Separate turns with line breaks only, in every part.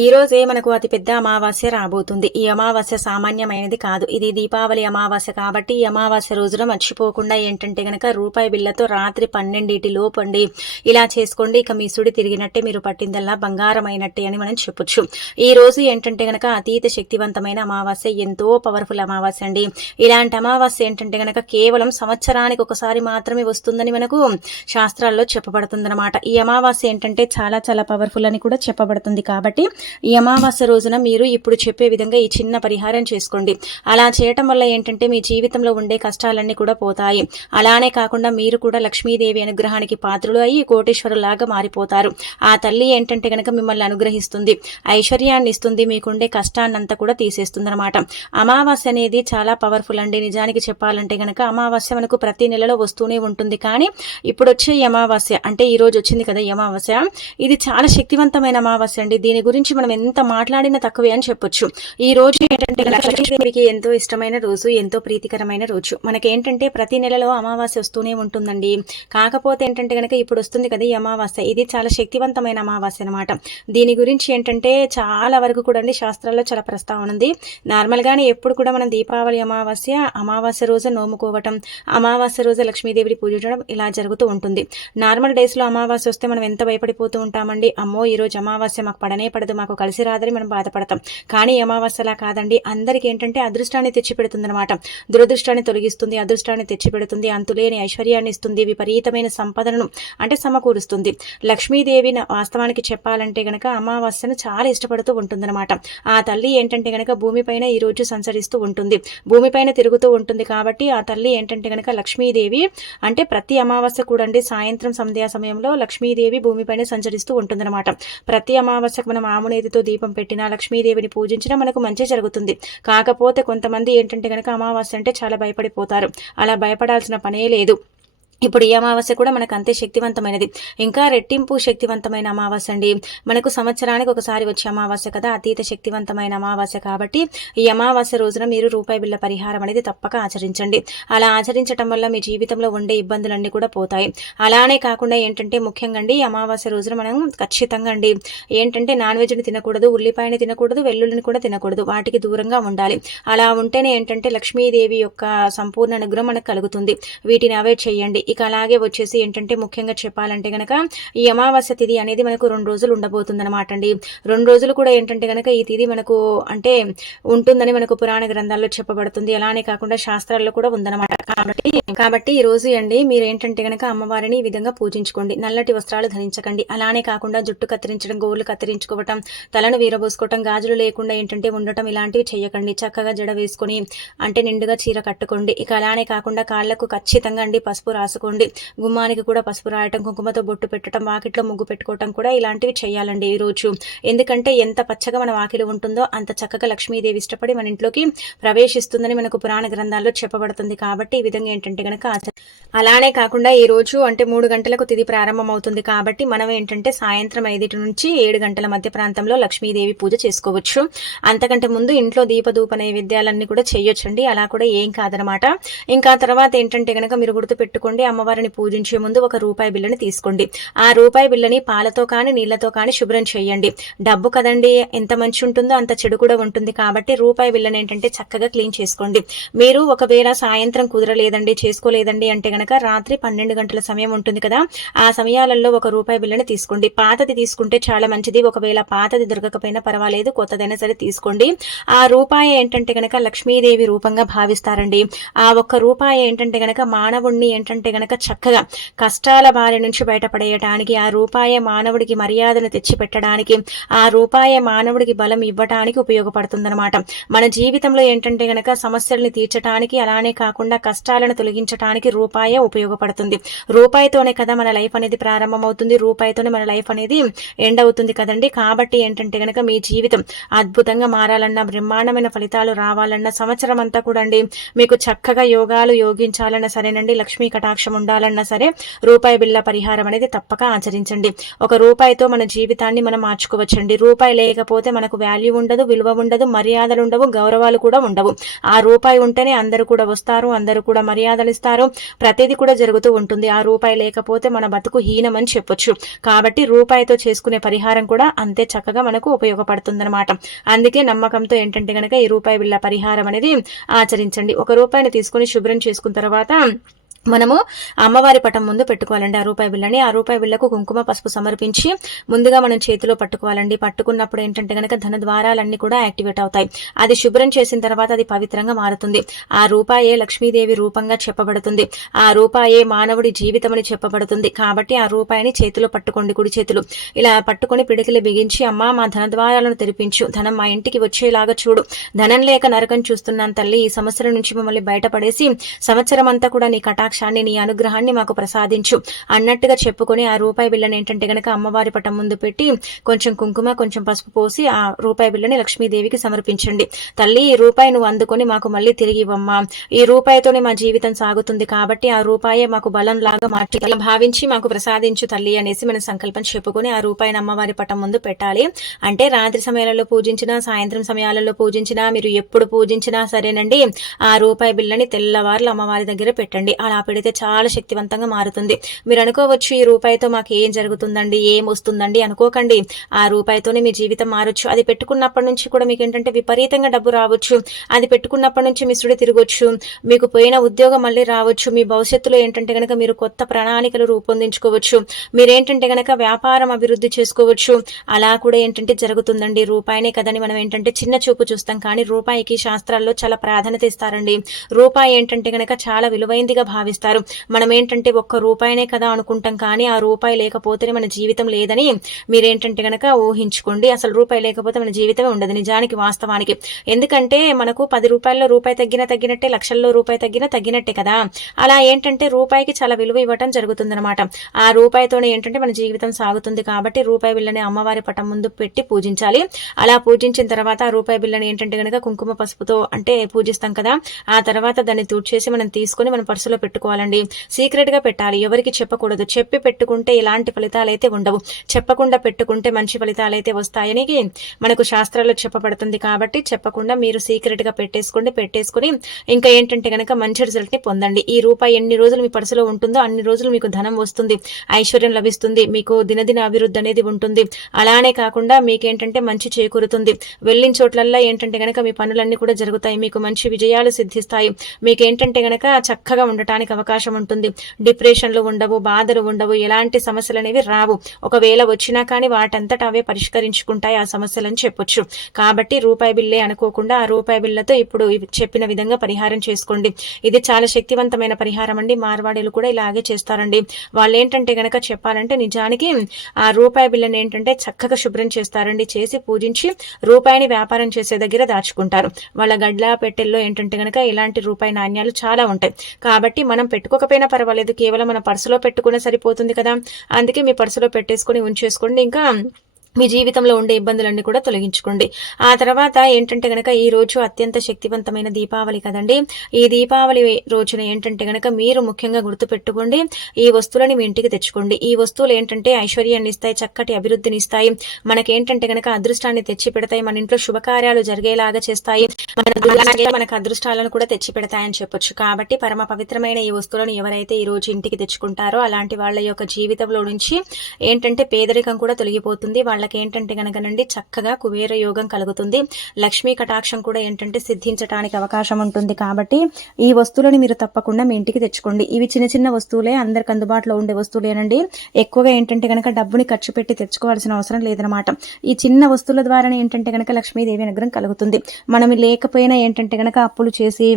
ఈ రోజే మనకు అతిపెద్ద అమావాస్య రాబోతుంది. ఈ అమావాస్య సామాన్యమైనది కాదు. ఇది దీపావళి అమావాస్య కాబట్టి ఈ అమావాస్య రోజున మర్చిపోకుండా ఏంటంటే గనక రూపాయి బిళ్ళతో రాత్రి పన్నెండింటి లోపండి. ఇలా చేసుకోండి. ఇక మీ సుడి తిరిగినట్టే మీరు పట్టిందల్లా బంగారమైనట్టే అని మనం చెప్పొచ్చు. ఈ రోజు ఏంటంటే గనక అతీత శక్తివంతమైన అమావాస్య ఎంతో పవర్ఫుల్ అమావాస్య అండి. ఇలాంటి అమావాస్య ఏంటంటే గనక కేవలం సంవత్సరానికి ఒకసారి మాత్రమే వస్తుందని మనకు శాస్త్రాల్లో చెప్పబడుతుందన్నమాట. ఈ అమావాస్య ఏంటంటే చాలా చాలా పవర్ఫుల్ అని కూడా చెప్పబడుతుంది కాబట్టి ఈ అమావాస్య రోజున మీరు ఇప్పుడు చెప్పే విధంగా ఈ చిన్న పరిహారం చేసుకోండి. అలా చేయటం వల్ల ఏంటంటే మీ జీవితంలో ఉండే కష్టాలన్నీ కూడా పోతాయి. అలానే కాకుండా మీరు కూడా లక్ష్మీదేవి అనుగ్రహానికి పాత్రలు అయ్యి కోటేశ్వరులాగా మారిపోతారు. ఆ తల్లి ఏంటంటే కనుక మిమ్మల్ని అనుగ్రహిస్తుంది. ఐశ్వర్యాన్ని ఇస్తుంది. మీకుండే కష్టాన్నంతా కూడా తీసేస్తుంది అనమాట అమావాస్య అనేది చాలా పవర్ఫుల్ అండి. నిజానికి చెప్పాలంటే కనుక అమావాస్య మనకు ప్రతి నెలలో వస్తూనే ఉంటుంది. కానీ ఇప్పుడు వచ్చే అమావాస్య అంటే ఈ రోజు వచ్చింది కదా అమావాస్య. ఇది చాలా శక్తివంతమైన అమావాస్య అండి. దీని గురించి మనం ఎంత మాట్లాడినా తక్కువే అని చెప్పొచ్చు. ఈ రోజు ఏంటంటే లక్ష్మీదేవికి ఎంతో ఇష్టమైన రోజు ఎంతో ప్రీతికరమైన రోజు. మనకేంటంటే ప్రతి నెలలో అమావాస్య వస్తూనే ఉంటుందండి. కాకపోతే ఏంటంటే కనుక ఇప్పుడు వస్తుంది కదా ఈ అమావాస్య. ఇది చాలా శక్తివంతమైన అమావాస్య అనమాట దీని గురించి ఏంటంటే చాలా వరకు కూడా అండి శాస్త్రాల్లో చాలా ప్రస్తావన ఉంది. నార్మల్గానే ఎప్పుడు కూడా మనం దీపావళి అమావాస్య అమావాస్య రోజు నోముకోవటం అమావాస్య రోజు లక్ష్మీదేవిని పూజించడం ఇలా జరుగుతూ ఉంటుంది. నార్మల్ డేస్లో అమావాస్య వస్తే మనం ఎంత భయపడిపోతూ ఉంటామండి? అమ్మో ఈ రోజు అమావాస్య మాకు పడనే పడదు. మాకు కలిసి రాదని మనం బాధపడతాం. కానీ అమావాస్యలా కాదండి. అందరికీ ఏంటంటే అదృష్టాన్ని తెచ్చిపెడుతుందనమాట దురదృష్టాన్ని తొలగిస్తుంది అదృష్టాన్ని తెచ్చిపెడుతుంది అంతులేని ఐశ్వర్యాన్ని ఇస్తుంది విపరీతమైన సంపదను అంటే సమకూరుస్తుంది. లక్ష్మీదేవి వాస్తవానికి చెప్పాలంటే గనక అమావాస్యను చాలా ఇష్టపడుతూ ఉంటుందన్నమాట. ఆ తల్లి ఏంటంటే గనక భూమిపైన ఈ రోజు సంచరిస్తూ ఉంటుంది. భూమిపైన తిరుగుతూ ఉంటుంది కాబట్టి ఆ తల్లి ఏంటంటే గనక లక్ష్మీదేవి అంటే ప్రతి అమావాస్య కూడండి సాయంత్రం సంధ్యా సమయంలో లక్ష్మీదేవి భూమిపైన సంచరిస్తూ ఉంటుందన్నమాట. ప్రతి అమావాస్యకు మనం ఆమునేతితో దీపం పెట్టినా లక్ష్మీదేవిని పూజించినా మనకు మంచి జరుగుతుంది. కాకపోతే కొంతమంది ఏంటంటే గనక అమావాస్య అంటే చాలా భయపడిపోతారు. అలా భయపడాల్సిన పనే లేదు. ఇప్పుడు ఈ అమావాస్య కూడా మనకు అంతే శక్తివంతమైనది. ఇంకా రెట్టింపు శక్తివంతమైన అమావాస్య అండి. మనకు సంవత్సరానికి ఒకసారి వచ్చే అమావాస్య కదా అతీత శక్తివంతమైన అమావాస్య కాబట్టి ఈ అమావాస్య రోజున మీరు రూపాయి బిళ్ళ పరిహారం అనేది తప్పక ఆచరించండి. అలా ఆచరించడం వల్ల మీ జీవితంలో ఉండే ఇబ్బందులన్నీ కూడా పోతాయి. అలానే కాకుండా ఏంటంటే ముఖ్యంగా అండి ఈ అమావాస్య రోజున మనం ఖచ్చితంగా అండి ఏంటంటే నాన్ వెజ్ని తినకూడదు ఉల్లిపాయని తినకూడదు వెల్లుల్లిని కూడా తినకూడదు వాటికి దూరంగా ఉండాలి. అలా ఉంటేనే ఏంటంటే లక్ష్మీదేవి యొక్క సంపూర్ణ అనుగ్రహం మనకు కలుగుతుంది. వీటిని అవాయిడ్ చేయండి. ఇక అలాగే వచ్చేసి ఏంటంటే ముఖ్యంగా చెప్పాలంటే గనక ఈ అమావాస్య తిథి అనేది మనకు రెండు రోజులు ఉండబోతుంది అనమాట అండి. రెండు రోజులు కూడా ఏంటంటే గనక ఈ తిథి మనకు అంటే ఉంటుందని మనకు పురాణ గ్రంథాల్లో చెప్పబడుతుంది. అలానే కాకుండా శాస్త్రాల్లో కూడా ఉందన్నమాట. కాబట్టి కాబట్టి ఈ రోజు అండి మీరు ఏంటంటే గనక అమ్మవారిని ఈ విధంగా పూజించుకోండి. నల్లటి వస్త్రాలు ధరించకండి. అలానే కాకుండా జుట్టు కత్తిరించడం గోర్లు కత్తిరించుకోవటం తలను వీరబోసుకోవటం గాజులు లేకుండా ఏంటంటే ఉండటం ఇలాంటివి చేయకండి. చక్కగా జడ వేసుకొని అంటే నిండుగా చీర కట్టుకోండి. ఇక అలానే కాకుండా కాళ్ళకు ఖచ్చితంగా అండి పసుపు రాసుకోండి గుమ్మానికి కూడా పసుపు రాయటం కుంకుమతో బొట్టు పెట్టడం వాకిట్లో ముగ్గు పెట్టుకోవటం కూడా ఇలాంటివి చేయాలండి ఈ రోజు. ఎందుకంటే ఎంత పచ్చగా మన వాకిలి ఉంటుందో అంత చక్కగా లక్ష్మీదేవి ఇష్టపడి మన ఇంట్లోకి ప్రవేశిస్తుందని మనకు పురాణ గ్రంథాల్లో చెప్పబడుతుంది. కాబట్టి ఈ విధంగా ఏంటంటే గనక అలానే కాకుండా ఈ రోజు అంటే మూడు గంటలకు తిది ప్రారంభం అవుతుంది కాబట్టి మనం ఏంటంటే సాయంత్రం ఐదుటి నుంచి ఏడు గంటల మధ్య ప్రాంతంలో లక్ష్మీదేవి పూజ చేసుకోవచ్చు. అంతకంటే ముందు ఇంట్లో దీపధూప నైవేద్యాలన్నీ కూడా చేయొచ్చండి. అలా కూడా ఏం కాదనమాట. ఇంకా తర్వాత ఏంటంటే గనక మీరు గుర్తు పెట్టుకోండి అమ్మవారిని పూజించే ముందు ఒక రూపాయి బిల్లని తీసుకోండి. ఆ రూపాయి బిల్లని పాలతో కానీ నీళ్ళతో కానీ శుభ్రం చేయండి. డబ్బు కదండి ఎంత మంచి ఉంటుందో అంత చెడు కూడా ఉంటుంది కాబట్టి రూపాయి బిల్లని ఏంటంటే చక్కగా క్లీన్ చేసుకోండి. మీరు ఒకవేళ సాయంత్రం కుదరలేదండి చేసుకోలేదండి అంటే గనక రాత్రి పన్నెండు గంటల సమయం ఉంటుంది కదా ఆ సమయాలలో ఒక రూపాయి బిల్లని తీసుకోండి. పాతది తీసుకుంటే చాలా మంచిది. ఒకవేళ పాతది దొరకకపోయినా పర్వాలేదు కొత్తదైనా సరే తీసుకోండి. ఆ రూపాయి ఏంటంటే గనక లక్ష్మీదేవి రూపంగా భావిస్తారండి. ఆ ఒక్క రూపాయి ఏంటంటే గనక మానవుణ్ణి ఏంటంటే గనక చక్కగా కష్టాల బారి నుంచి బయటపడేయటానికి ఆ రూపాయి మానవుడికి మర్యాదను తెచ్చి పెట్టడానికి ఆ రూపాయి మానవుడికి బలం ఇవ్వటానికి ఉపయోగపడుతుందన్నమాట. మన జీవితంలో ఏంటంటే గనక సమస్యల్ని తీర్చడానికి అలానే కాకుండా కష్టాలను తొలగించడానికి రూపాయే ఉపయోగపడుతుంది. రూపాయితోనే కదా మన లైఫ్ అనేది ప్రారంభమవుతుంది రూపాయితోనే మన లైఫ్ అనేది ఎండ్ అవుతుంది కదండి. కాబట్టి ఏంటంటే గనక మీ జీవితం అద్భుతంగా మారాలన్నా బ్రహ్మాండమైన ఫలితాలు రావాలన్నా సంవత్సరం అంతా కూడా అండి మీకు చక్కగా యోగాలు యోగించాలన్నా సరేనండి. లక్ష్మీ కటాక్ష లక్ష్యం ఉండాలన్నా సరే రూపాయి బిళ్ళ పరిహారం అనేది తప్పక ఆచరించండి. ఒక రూపాయితో మన జీవితాన్ని మనం మార్చుకోవచ్చండి. రూపాయి లేకపోతే మనకు వాల్యూ ఉండదు విలువ ఉండదు మర్యాదలు ఉండవు గౌరవాలు కూడా ఉండవు. ఆ రూపాయి ఉంటేనే అందరూ కూడా వస్తారు అందరూ కూడా మర్యాదలు ఇస్తారు. ప్రతిదీ కూడా జరుగుతూ ఉంటుంది. ఆ రూపాయి లేకపోతే మన బతుకు హీనమని చెప్పొచ్చు. కాబట్టి రూపాయితో చేసుకునే పరిహారం కూడా అంతే చక్కగా మనకు ఉపయోగపడుతుందన్నమాట. అందుకే నమ్మకంతో ఏంటంటే గనక ఈ రూపాయి బిళ్ళ పరిహారం అనేది ఆచరించండి. ఒక రూపాయిని తీసుకుని శుభ్రం చేసుకున్న తర్వాత మనము అమ్మవారి పటం ముందు పెట్టుకోవాలండి ఆ రూపాయి బిళ్ళని. ఆ రూపాయి బిళ్ళకు కుంకుమ పసుపు సమర్పించి ముందుగా మనం చేతిలో పట్టుకోవాలండి. పట్టుకున్నప్పుడు ఏంటంటే కనుక ధన ద్వారాలన్నీ కూడా యాక్టివేట్ అవుతాయి. అది శుభ్రం చేసిన తర్వాత అది పవిత్రంగా మారుతుంది. ఆ రూపాయే లక్ష్మీదేవి రూపంగా చెప్పబడుతుంది. ఆ రూపాయే మానవుడి జీవితం అని చెప్పబడుతుంది. కాబట్టి ఆ రూపాయిని చేతిలో పట్టుకోండి కుడి చేతులు. ఇలా పట్టుకొని పిడికిలు బిగించి అమ్మ మా ధన ద్వారాలను తెరిపించు. ధనం మా ఇంటికి వచ్చేలాగా చూడు. ధనం లేక నరకం చూస్తున్నాను తల్లి. ఈ సంవత్సరం నుంచి మమ్మల్ని బయటపడేసి సంవత్సరం అంతా కూడా నీ కటాక్ష కటాక్షాన్ని నీ అనుగ్రహాన్ని మాకు ప్రసాదించు. అన్నట్టుగా చెప్పుకొని ఆ రూపాయి బిళ్ళని ఏంటంటే గనక అమ్మవారి పటం ముందు పెట్టి కొంచెం కుంకుమ కొంచెం పసుపు పోసి ఆ రూపాయి బిళ్ళని లక్ష్మీదేవికి సమర్పించండి. తల్లి ఈ రూపాయి నువ్వు అందుకొని మాకు మళ్ళీ తిరిగి ఇవ్వమ్మా. ఈ రూపాయితోనే మా జీవితం సాగుతుంది కాబట్టి ఆ రూపాయే మాకు బలం లాగా మార్చి భావించి మాకు ప్రసాదించు తల్లి అనేసి మన సంకల్పం చెప్పుకొని ఆ రూపాయిని అమ్మవారి పటం ముందు పెట్టాలి. అంటే రాత్రి సమయాలలో పూజించినా సాయంత్రం సమయాలలో పూజించినా మీరు ఎప్పుడు పూజించినా సరేనండి. ఆ రూపాయి బిళ్ళని తెల్లవారులు అమ్మవారి దగ్గర పెట్టండి. అలా పెడితే చాలా శక్తివంతంగా మారుతుంది. మీరు అనుకోవచ్చు ఈ రూపాయితో మాకు ఏం జరుగుతుందండి ఏం వస్తుందండి అనుకోకండి. ఆ రూపాయితోనే మీ జీవితం మారొచ్చు. అది పెట్టుకున్నప్పటి నుంచి కూడా మీకు ఏంటంటే విపరీతంగా డబ్బు రావచ్చు. అది పెట్టుకున్నప్పటి నుంచి మీ సుడి తిరగొచ్చు. మీకు పోయిన ఉద్యోగం మళ్ళీ రావచ్చు. మీ భవిష్యత్తులో ఏంటంటే గనక మీరు కొత్త ప్రణాళికలు రూపొందించుకోవచ్చు. మీరేంటంటే గనక వ్యాపారం అభివృద్ధి చేసుకోవచ్చు. అలా కూడా ఏంటంటే జరుగుతుందండి. రూపాయినే కదని మనం ఏంటంటే చిన్న చూపు చూస్తాం. కానీ రూపాయికి శాస్త్రాల్లో చాలా ప్రాధాన్యత ఇస్తారండి. రూపాయి ఏంటంటే గనక చాలా విలువైందిగా భావిస్తారు. ఇస్తారు మనం ఏంటంటే ఒక్క రూపాయినే కదా అనుకుంటాం కానీ ఆ రూపాయి లేకపోతేనే మన జీవితం లేదని మీరేంటంటే కనుక ఊహించుకోండి. అసలు రూపాయి లేకపోతే మన జీవితమే ఉండదు నిజానికి వాస్తవానికి. ఎందుకంటే మనకు పది రూపాయల్లో రూపాయి తగ్గిన తగ్గినట్టే లక్షల్లో రూపాయి తగ్గిన తగ్గినట్టే కదా. అలా ఏంటంటే రూపాయికి చాలా విలువ ఇవ్వటం జరుగుతుందన్నమాట. ఆ రూపాయితోనే ఏంటంటే మన జీవితం సాగుతుంది కాబట్టి రూపాయి బిల్లని అమ్మవారి పటం ముందు పెట్టి పూజించాలి. అలా పూజించిన తర్వాత ఆ రూపాయి బిల్లని ఏంటంటే గనక కుంకుమ పసుపుతో అంటే పూజిస్తాం కదా. ఆ తర్వాత దాన్ని తూడ్చేసి మనం తీసుకుని మన పర్సులో పెట్టుకో పెట్టుకోవాలండి సీక్రెట్గా పెట్టాలి. ఎవరికి చెప్పకూడదు. చెప్పి పెట్టుకుంటే ఇలాంటి ఫలితాలు అయితే ఉండవు. చెప్పకుండా పెట్టుకుంటే మంచి ఫలితాలు అయితే వస్తాయని మనకు శాస్త్రాల్లో చెప్పబడుతుంది కాబట్టి చెప్పకుండా మీరు సీక్రెట్గా పెట్టేసుకోండి పెట్టేసుకుని ఇంకా ఏంటంటే కనుక మంచి రిజల్ట్ని పొందండి. ఈ రూపాయి ఎన్ని రోజులు మీ పర్సులో ఉంటుందో అన్ని రోజులు మీకు ధనం వస్తుంది. ఐశ్వర్యం లభిస్తుంది. మీకు దినదిన అభివృద్ధి అనేది ఉంటుంది. అలానే కాకుండా మీకేంటంటే మంచి చేకూరుతుంది. వెళ్ళిన చోట్లల్లా ఏంటంటే గనక మీ పనులన్నీ కూడా జరుగుతాయి. మీకు మంచి విజయాలు సిద్ధిస్తాయి. మీకేంటంటే గనక చక్కగా ఉండటానికి అవకాశం ఉంటుంది. డిప్రెషన్లు ఉండవు బాధలు ఉండవు ఎలాంటి సమస్యలు అనేవి రావు. ఒకవేళ వచ్చినా కానీ వాటంతటా అవే పరిష్కరించుకుంటాయి ఆ సమస్యలని చెప్పొచ్చు. కాబట్టి రూపాయి బిల్లే అనుకోకుండా ఆ రూపాయి బిల్లతో ఇప్పుడు చెప్పిన విధంగా పరిహారం చేసుకోండి. ఇది చాలా శక్తివంతమైన పరిహారం అండి. మార్వాడీలు కూడా ఇలాగే చేస్తారండి. వాళ్ళు ఏంటంటే గనక చెప్పాలంటే నిజానికి ఆ రూపాయి బిల్లని ఏంటంటే చక్కగా శుభ్రం చేస్తారండి. చేసి పూజించి రూపాయిని వ్యాపారం చేసే దగ్గర దాచుకుంటారు. వాళ్ళ గడ్ల పెట్టెల్లో ఏంటంటే గనక ఇలాంటి రూపాయి నాణ్యాలు చాలా ఉంటాయి. కాబట్టి మనం పెట్టుకోకపోయినా పర్వాలేదు. కేవలం మన పర్సులో పెట్టుకునే సరిపోతుంది కదా. అందుకే మీ పర్సులో పెట్టేసుకొని ఉంచేసుకోండి. ఇంకా మీ జీవితంలో ఉండే ఇబ్బందులన్నీ కూడా తొలగించుకోండి. ఆ తర్వాత ఏంటంటే గనక ఈ రోజు అత్యంత శక్తివంతమైన దీపావళి కదండి. ఈ దీపావళి రోజున ఏంటంటే గనక మీరు ముఖ్యంగా గుర్తుపెట్టుకోండి ఈ వస్తువులని మీ ఇంటికి తెచ్చుకోండి. ఈ వస్తువులు ఏంటంటే ఐశ్వర్యాన్ని ఇస్తాయి చక్కటి అభివృద్ధిని ఇస్తాయి. మనకేంటంటే గనక అదృష్టాన్ని తెచ్చి పెడతాయి మన ఇంట్లో శుభకార్యాలు జరిగేలాగా చేస్తాయి. మన మనకు అదృష్టాలను కూడా తెచ్చి పెడతాయని చెప్పొచ్చు. కాబట్టి పరమ పవిత్రమైన ఈ వస్తువులను ఎవరైతే ఈ రోజు ఇంటికి తెచ్చుకుంటారో అలాంటి వాళ్ళ యొక్క జీవితంలో నుంచి ఏంటంటే పేదరికం కూడా తొలగిపోతుంది. వాళ్ళ వాళ్ళకి ఏంటంటే కనుకనండి చక్కగా కుబేర యోగం కలుగుతుంది. లక్ష్మీ కటాక్షం కూడా ఏంటంటే సిద్ధించడానికి అవకాశం ఉంటుంది కాబట్టి ఈ వస్తువులను మీరు తప్పకుండా మీ ఇంటికి తెచ్చుకోండి. ఇవి చిన్న చిన్న వస్తువులే అందరికి అందుబాటులో ఉండే వస్తువులేనండి. ఎక్కువగా ఏంటంటే కనుక డబ్బుని ఖర్చు పెట్టి తెచ్చుకోవాల్సిన అవసరం లేదనమాట ఈ చిన్న వస్తువుల ద్వారానే ఏంటంటే కనుక లక్ష్మీదేవి అనుగ్రహం కలుగుతుంది. మనం లేకపోయినా ఏంటంటే కనుక అప్పులు చేసి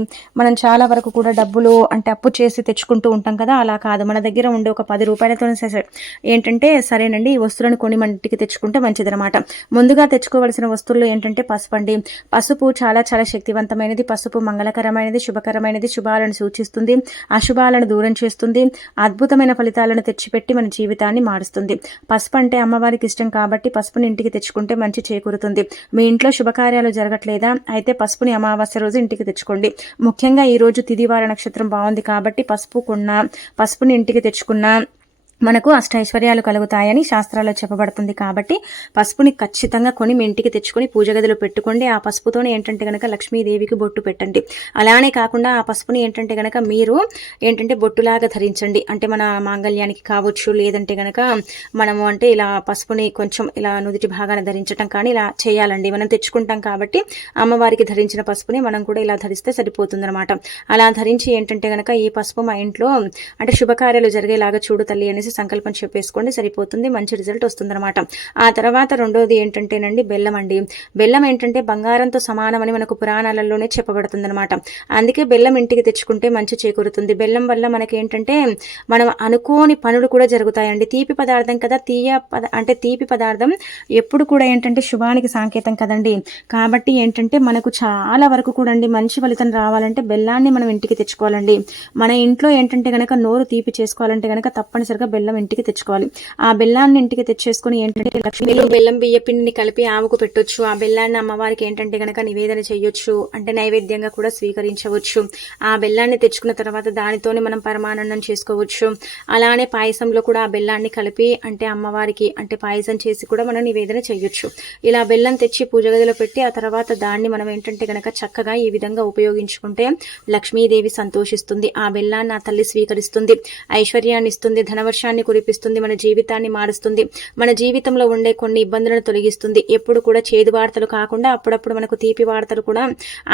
మనం చాలా వరకు కూడా డబ్బులు అంటే అప్పు చేసి తెచ్చుకుంటూ ఉంటాం కదా అలా కాదు. మన దగ్గర ఉండే ఒక పది రూపాయలతో ఏంటంటే సరేనండి ఈ వస్తువులను కొని మన ఇంటికి తెచ్చుకుంటే తెచ్చుకుంటే మంచిదనమాట ముందుగా తెచ్చుకోవాల్సిన వస్తువులు ఏంటంటే పసుపు అండి పసుపు చాలా చాలా శక్తివంతమైనది. పసుపు మంగళకరమైనది శుభకరమైనది శుభాలను సూచిస్తుంది. అశుభాలను దూరం చేస్తుంది. అద్భుతమైన ఫలితాలను తెచ్చిపెట్టి మన జీవితాన్ని మారుస్తుంది. పసుపు అంటే అమ్మవారికి ఇష్టం కాబట్టి పసుపుని ఇంటికి తెచ్చుకుంటే మంచి చేకూరుతుంది. మీ ఇంట్లో శుభకార్యాలు జరగట్లేదా? అయితే పసుపుని అమావాస్య రోజు ఇంటికి తెచ్చుకోండి. ముఖ్యంగా ఈ రోజు తిదివార నక్షత్రం బాగుంది కాబట్టి పసుపు కొన్నా పసుపుని ఇంటికి తెచ్చుకున్న మనకు అష్టైశ్వర్యాలు కలుగుతాయని శాస్త్రాల్లో చెప్పబడుతుంది కాబట్టి పసుపుని ఖచ్చితంగా కొని మీ ఇంటికి తెచ్చుకొని పూజ గదిలో పెట్టుకోండి. ఆ పసుపుతోనే ఏంటంటే కనుక లక్ష్మీదేవికి బొట్టు పెట్టండి. అలానే కాకుండా ఆ పసుపుని ఏంటంటే కనుక మీరు ఏంటంటే బొట్టులాగా ధరించండి. అంటే మన మాంగళ్యానికి కావచ్చు లేదంటే కనుక మనము అంటే ఇలా పసుపుని కొంచెం ఇలా నుదుటి భాగాన్ని ధరించడం కానీ ఇలా చేయాలండి. మనం తెచ్చుకుంటాం కాబట్టి అమ్మవారికి ధరించిన పసుపుని మనం కూడా ఇలా ధరిస్తే సరిపోతుందన్నమాట. అలా ధరించి ఏంటంటే కనుక ఈ పసుపు మా ఇంట్లో అంటే శుభకార్యాలు జరిగేలాగా చూడు తల్లి అనేసి సంకల్పం చెప్పేసుకోండి సరిపోతుంది మంచి రిజల్ట్ వస్తుందన్నమాట. ఆ తర్వాత రెండోది ఏంటంటేనండి బెల్లం అండి. బెల్లం ఏంటంటే బంగారంతో సమానమని మనకు పురాణాలలోనే చెప్పబడుతుందన్నమాట. అందుకే బెల్లం ఇంటికి తెచ్చుకుంటే మంచి చేకూరుతుంది. బెల్లం వల్ల మనకి ఏంటంటే మనం అనుకోని పనులు కూడా జరుగుతాయండి. తీపి పదార్థం కదా తీయ పద అంటే తీపి పదార్థం ఎప్పుడు కూడా ఏంటంటే శుభానికి సంకేతం కదండి. కాబట్టి ఏంటంటే మనకు చాలా వరకు కూడా అండి మంచి ఫలితం రావాలంటే బెల్లాన్ని మనం ఇంటికి తెచ్చుకోవాలండి. మన ఇంట్లో ఏంటంటే గనక నోరు తీపి చేసుకోవాలంటే గనక తప్పనిసరిగా బెల్లం ఇంటికి తెచ్చుకోవాలి. ఆ బెల్లాన్ని ఇంటికి తెచ్చేసుకుని ఏంటంటే లక్ష్మీ బెల్లం బియ్య పిండిని కలిపి ఆవుకు పెట్టొచ్చు. ఆ బెల్లాన్ని అమ్మవారికి ఏంటంటే గనక నివేదన చేయొచ్చు. అంటే నైవేద్యంగా కూడా స్వీకరించవచ్చు. ఆ బెల్లాన్ని తెచ్చుకున్న తర్వాత దానితోనే మనం పరమానందం చేసుకోవచ్చు. అలానే పాయసంలో కూడా ఆ బెల్లాన్ని కలిపి అంటే అమ్మవారికి అంటే పాయసం చేసి కూడా మనం నివేదన చేయొచ్చు. ఇలా బెల్లం తెచ్చి పూజ గదిలో పెట్టి ఆ తర్వాత దాన్ని మనం ఏంటంటే గనక చక్కగా ఈ విధంగా ఉపయోగించుకుంటే లక్ష్మీదేవి సంతోషిస్తుంది. ఆ బెల్లాన్ని ఆ తల్లి స్వీకరిస్తుంది. ఐశ్వర్యాన్ని ఇస్తుంది ధనవర్షం సంతోషాన్ని కురిపిస్తుంది మన జీవితాన్ని మారుస్తుంది మన జీవితంలో ఉండే కొన్ని ఇబ్బందులను తొలగిస్తుంది. ఎప్పుడు కూడా చేదు వార్తలు కాకుండా అప్పుడప్పుడు మనకు తీపి వార్తలు కూడా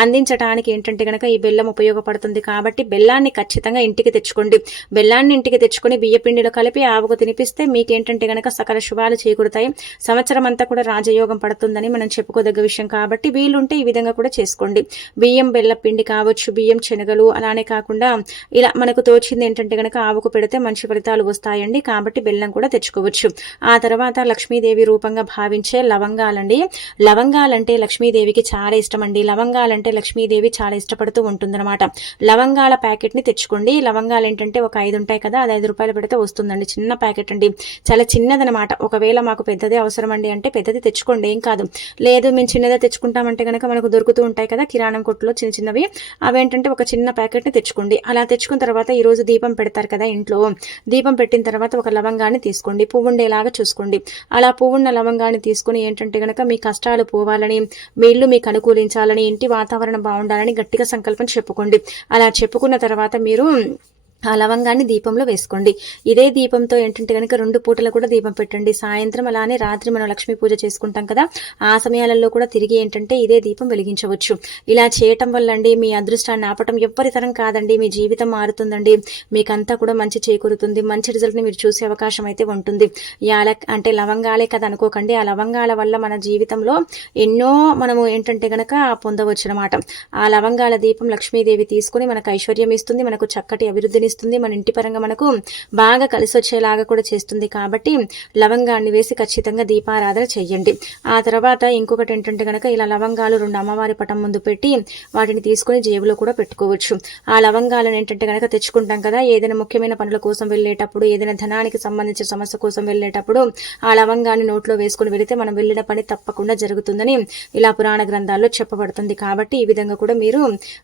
అందించడానికి ఏంటంటే గనక ఈ బెల్లం ఉపయోగపడుతుంది కాబట్టి బెల్లాన్ని ఖచ్చితంగా ఇంటికి తెచ్చుకోండి. బెల్లాన్ని ఇంటికి తెచ్చుకొని బియ్యపిండిలో కలిపి ఆవుకు తినిపిస్తే మీకేంటంటే గనక సకల శుభాలు చేకూరుతాయి. సంవత్సరం అంతా కూడా రాజయోగం పడుతుందని మనం చెప్పుకోదగ్గ విషయం కాబట్టి వీలుంటే ఈ విధంగా కూడా చేసుకోండి. బియ్యం బెల్ల పిండి కావచ్చు బియ్యం శనగలు అలానే కాకుండా ఇలా మనకు తోచింది ఏంటంటే గనక ఆవుకు పెడితే మంచి ఫలితాలు వస్తాయి వస్తాయండి కాబట్టి బెల్లం కూడా తెచ్చుకోవచ్చు. ఆ తర్వాత లక్ష్మీదేవి రూపంగా భావించే లవంగాలండి. లవంగాలంటే లక్ష్మీదేవికి చాలా ఇష్టం అండి లవంగాలంటే లక్ష్మీదేవి చాలా ఇష్టపడుతూ ఉంటుందన్నమాట. లవంగాల ప్యాకెట్ని తెచ్చుకోండి. లవంగాలు ఏంటంటే ఒక ఐదు ఉంటాయి కదా అది ఐదు రూపాయలు పెడితే వస్తుందండి. చిన్న ప్యాకెట్ అండి. చాలా చిన్నదనమాట ఒకవేళ మాకు పెద్దదే అవసరం అండి అంటే పెద్దది తెచ్చుకోండి. ఏం కాదు. లేదు మేము చిన్నదే తెచ్చుకుంటామంటే కనుక మనకు దొరుకుతూ ఉంటాయి కదా కిరాణం కొట్టులో చిన్న చిన్నవి. అవేంటంటే ఒక చిన్న ప్యాకెట్ని తెచ్చుకోండి. అలా తెచ్చుకున్న తర్వాత ఈరోజు దీపం పెడతారు కదా ఇంట్లో. దీపం పెట్టిన తర్వాత తర్వాత ఒక లవంగాన్ని తీసుకోండి. పువ్వు ఉండేలాగా చూసుకోండి. అలా పువ్వున్న లవంగాన్ని తీసుకుని ఏంటంటే గనక మీ కష్టాలు పోవాలని మీ ఇల్లు మీకు అనుకూలించాలని ఇంటి వాతావరణం బాగుండాలని గట్టిగా సంకల్పం చెప్పుకోండి. అలా చెప్పుకున్న తర్వాత మీరు ఆ లవంగాన్ని దీపంలో వేసుకోండి. ఇదే దీపంతో ఏంటంటే కనుక రెండు పూటలు కూడా దీపం పెట్టండి. సాయంత్రం అలానే రాత్రి మనం లక్ష్మీ పూజ చేసుకుంటాం కదా ఆ సమయాలలో కూడా తిరిగి ఏంటంటే ఇదే దీపం వెలిగించవచ్చు. ఇలా చేయటం వల్ల అండి మీ అదృష్టాన్ని ఆపటం ఎవ్వరి తరం కాదండి. మీ జీవితం మారుతుందండి. మీకంతా కూడా మంచి చేకూరుతుంది. మంచి రిజల్ట్ని మీరు చూసే అవకాశం అయితే ఉంటుంది. యాల అంటే లవంగాలే కదా అనుకోకండి. ఆ లవంగాల వల్ల మన జీవితంలో ఎన్నో మనము ఏంటంటే కనుక పొందవచ్చు అనమాట ఆ లవంగాల దీపం లక్ష్మీదేవి తీసుకుని మనకు ఐశ్వర్యం ఇస్తుంది. మనకు చక్కటి అభివృద్ధిని చేస్తుంది. మన ఇంటి పరంగా మనకు బాగా కలిసి వచ్చేలాగా కూడా చేస్తుంది. కాబట్టి లవంగాన్ని వేసి ఖచ్చితంగా దీపారాధన చేయండి ఆ తర్వాత ఇంకొకటి ఏంటంటే కనుక ఇలా లవంగాలు రెండు అమ్మవారి పటం ముందు పెట్టి వాటిని తీసుకుని జేబులో కూడా పెట్టుకోవచ్చు. ఆ లవంగాలను ఏంటంటే కనుక తెచ్చుకుంటాం కదా ఏదైనా ముఖ్యమైన పనుల కోసం వెళ్ళేటప్పుడు ఏదైనా ధనానికి సంబంధించిన సమస్య కోసం వెళ్ళేటప్పుడు ఆ లవంగాన్ని నోట్లో వేసుకుని వెళితే మనం వెళ్ళిన పని తప్పకుండా జరుగుతుందని ఇలా పురాణ గ్రంథాల్లో చెప్పబడుతుంది. కాబట్టి ఈ విధంగా కూడా మీరు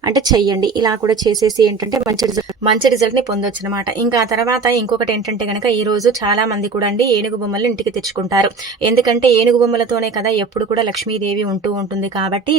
అంటే చెయ్యండి. ఇలా కూడా చేసేసి ఏంటంటే మంచి రిజల్ట్ మంచి రిజల్ట్ ని పొందొచ్చు అనమాట ఇంకా ఆ తర్వాత ఇంకొకటి ఏంటంటే గనక ఈ రోజు చాలా మంది కూడా అండి ఏనుగు బొమ్మలు ఇంటికి తెచ్చుకుంటారు. ఎందుకంటే ఏనుగు బొమ్మలతోనే కదా ఎప్పుడు కూడా లక్ష్మీదేవి ఉంటూ ఉంటుంది కాబట్టి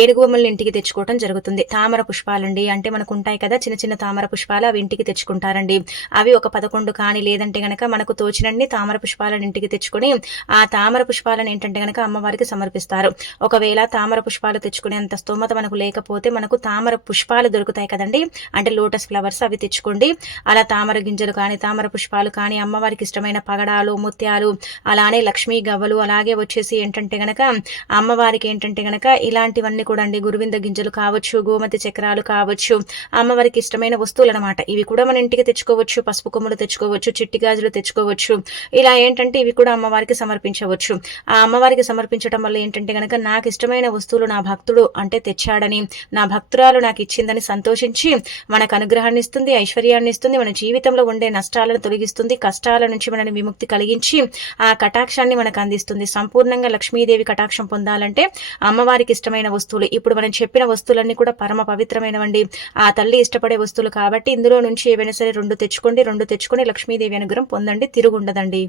ఏనుగు బొమ్మలను ఇంటికి తెచ్చుకోవడం జరుగుతుంది. తామర పుష్పాలండి. అంటే మనకు ఉంటాయి కదా చిన్న చిన్న తామర పుష్పాలు అవి ఇంటికి తెచ్చుకుంటారండి. అవి ఒక పదకొండు కానీ లేదంటే గనక మనకు తోచినన్ని తామర పుష్పాలను ఇంటికి తెచ్చుకొని ఆ తామర పుష్పాలను ఏంటంటే గనక అమ్మవారికి సమర్పిస్తారు. ఒకవేళ తామర పుష్పాలు తెచ్చుకునేంత స్తోమత మనకు లేకపోతే మనకు తామర పుష్పాలు దొరుకుతాయి కదండి. అంటే లోటస్ ఫ్లవర్స్ అవి తెచ్చుకొని తెచ్చుకోండి అలా తామర గింజలు కానీ తామర పుష్పాలు కానీ అమ్మవారికి ఇష్టమైన పగడాలు ముత్యాలు అలానే లక్ష్మీ గవ్వలు అలాగే వచ్చేసి ఏంటంటే గనక అమ్మవారికి ఏంటంటే గనక ఇలాంటివన్నీ కూడా అండి గురువింద గింజలు కావచ్చు గోమతి చక్రాలు కావచ్చు అమ్మవారికి ఇష్టమైన వస్తువులు అనమాట ఇవి కూడా మన ఇంటికి తెచ్చుకోవచ్చు పసుపు కొమ్ములు తెచ్చుకోవచ్చు చిట్టి గాజులు తెచ్చుకోవచ్చు. ఇలా ఏంటంటే ఇవి కూడా అమ్మవారికి సమర్పించవచ్చు. ఆ అమ్మవారికి సమర్పించడం వల్ల ఏంటంటే గనక నాకు ఇష్టమైన వస్తువులు నా భక్తుడు అంటే తెచ్చాడని నా భక్తురాలు నాకు ఇచ్చిందని సంతోషించి మనకు అనుగ్రహాన్ని ఇస్తుంది ఐశ్వర్యాన్ని ఇస్తుంది. మన జీవితంలో ఉండే నష్టాలను తొలగిస్తుంది. కష్టాల నుంచి మనని విముక్తి కలిగించి ఆ కటాక్షాన్ని మనకు అందిస్తుంది. సంపూర్ణంగా లక్ష్మీదేవి కటాక్షం పొందాలంటే అమ్మవారికి ఇష్టమైన వస్తువులు. ఇప్పుడు మనం చెప్పిన వస్తువులన్నీ కూడా పరమ పవిత్రమైనవండి. ఆ తల్లి ఇష్టపడే వస్తువులు కాబట్టి ఇందులో నుంచి ఏవైనా సరే రెండు తెచ్చుకోండి రెండు తెచ్చుకొని లక్ష్మీదేవి అనుగ్రహం పొందండి. తిరుగుండదండి.